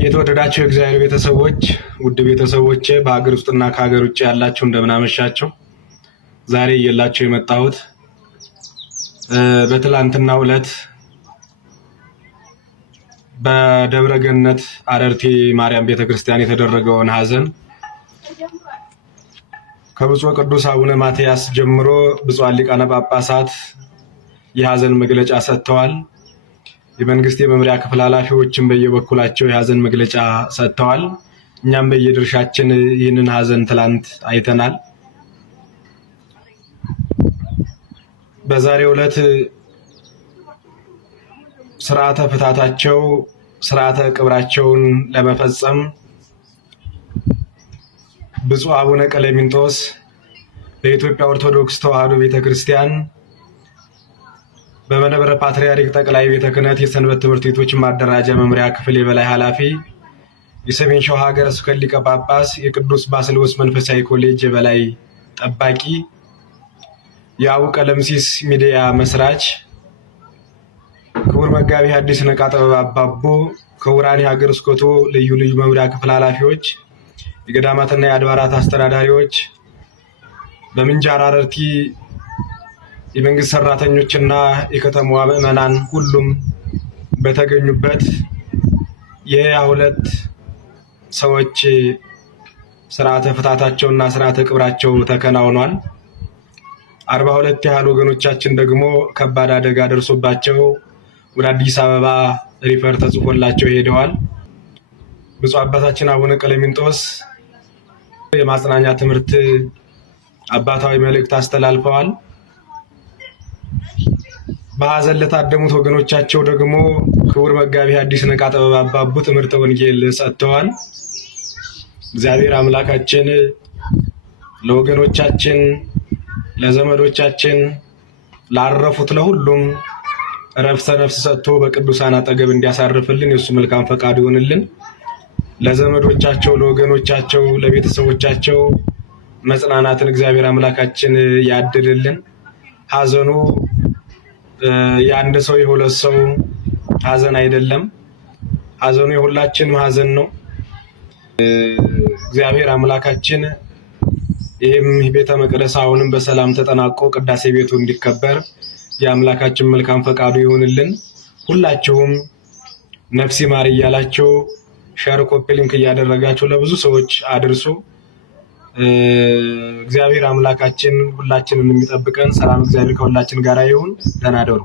የተወደዳችሁ የእግዚአብሔር ቤተሰቦች ውድ ቤተሰቦቼ በአገር ውስጥና ከሀገር ውጭ ያላችሁ እንደምን አመሻችሁ። ዛሬ እየላችሁ የመጣሁት በትላንትናው ዕለት በደብረ ገነት አረርቲ ማርያም ቤተክርስቲያን የተደረገውን ሐዘን ከብፁዕ ቅዱስ አቡነ ማትያስ ጀምሮ ብፁዓን ሊቃነ ጳጳሳት የሐዘን መግለጫ ሰጥተዋል። የመንግስት የመምሪያ ክፍል ኃላፊዎችም በየበኩላቸው የሐዘን መግለጫ ሰጥተዋል። እኛም በየድርሻችን ይህንን ሐዘን ትላንት አይተናል። በዛሬው ዕለት ስርዓተ ፍታታቸው ስርዓተ ቅብራቸውን ለመፈጸም ብፁዕ አቡነ ቀለሚንጦስ በኢትዮጵያ ኦርቶዶክስ ተዋሕዶ ቤተክርስቲያን በመንበረ ፓትርያርክ ጠቅላይ ቤተ ክህነት የሰንበት ትምህርት ቤቶች ማደራጃ መምሪያ ክፍል የበላይ ኃላፊ፣ የሰሜን ሸዋ ሀገረ ስብከት ሊቀ ጳጳስ፣ የቅዱስ ባስልዮስ መንፈሳዊ ኮሌጅ የበላይ ጠባቂ፣ የአቡ ቀለምሲስ ሚዲያ መስራች ክቡር መጋቢ ሐዲስ ነቃ ጥበብ አባቦ፣ ክቡራን የሀገረ ስብከቱ ልዩ ልዩ መምሪያ ክፍል ኃላፊዎች፣ የገዳማትና የአድባራት አስተዳዳሪዎች፣ በምንጃር አረርቲ የመንግስት ሰራተኞችና የከተማዋ ምዕመናን ሁሉም በተገኙበት የሁለት ሰዎች ስርዓተ ፍታታቸውና ስርዓተ ቅብራቸው ተከናውኗል። 42 ያህል ወገኖቻችን ደግሞ ከባድ አደጋ ደርሶባቸው ወደ አዲስ አበባ ሪፈር ተጽፎላቸው ሄደዋል። ብፁዕ አባታችን አቡነ ቀለሚንጦስ የማጽናኛ ትምህርት አባታዊ መልእክት አስተላልፈዋል። በሐዘን ለታደሙት ወገኖቻቸው ደግሞ ክቡር መጋቢ ሐዲስ ነቃ ጥበብ አባቡ ትምህርተ ወንጌል ሰጥተዋል። እግዚአብሔር አምላካችን ለወገኖቻችን፣ ለዘመዶቻችን፣ ላረፉት ለሁሉም ዕረፍተ ነፍስ ሰጥቶ በቅዱሳን አጠገብ እንዲያሳርፍልን የእሱ መልካም ፈቃዱ ይሁንልን። ለዘመዶቻቸው፣ ለወገኖቻቸው፣ ለቤተሰቦቻቸው መጽናናትን እግዚአብሔር አምላካችን ያድልልን። ሐዘኑ የአንድ ሰው የሁለት ሰው ሐዘን አይደለም። ሐዘኑ የሁላችንም ሐዘን ነው። እግዚአብሔር አምላካችን ይህም ቤተ መቅደስ አሁንም በሰላም ተጠናቆ ቅዳሴ ቤቱ እንዲከበር የአምላካችን መልካም ፈቃዱ ይሁንልን። ሁላችሁም ነፍስ ይማር እያላችሁ ሼር፣ ኮፒ ሊንክ እያደረጋችሁ ለብዙ ሰዎች አድርሱ። እግዚአብሔር አምላካችን ሁላችንን የሚጠብቀን። ሰላም እግዚአብሔር ከሁላችን ጋር ይሁን። ደህና ደሩ።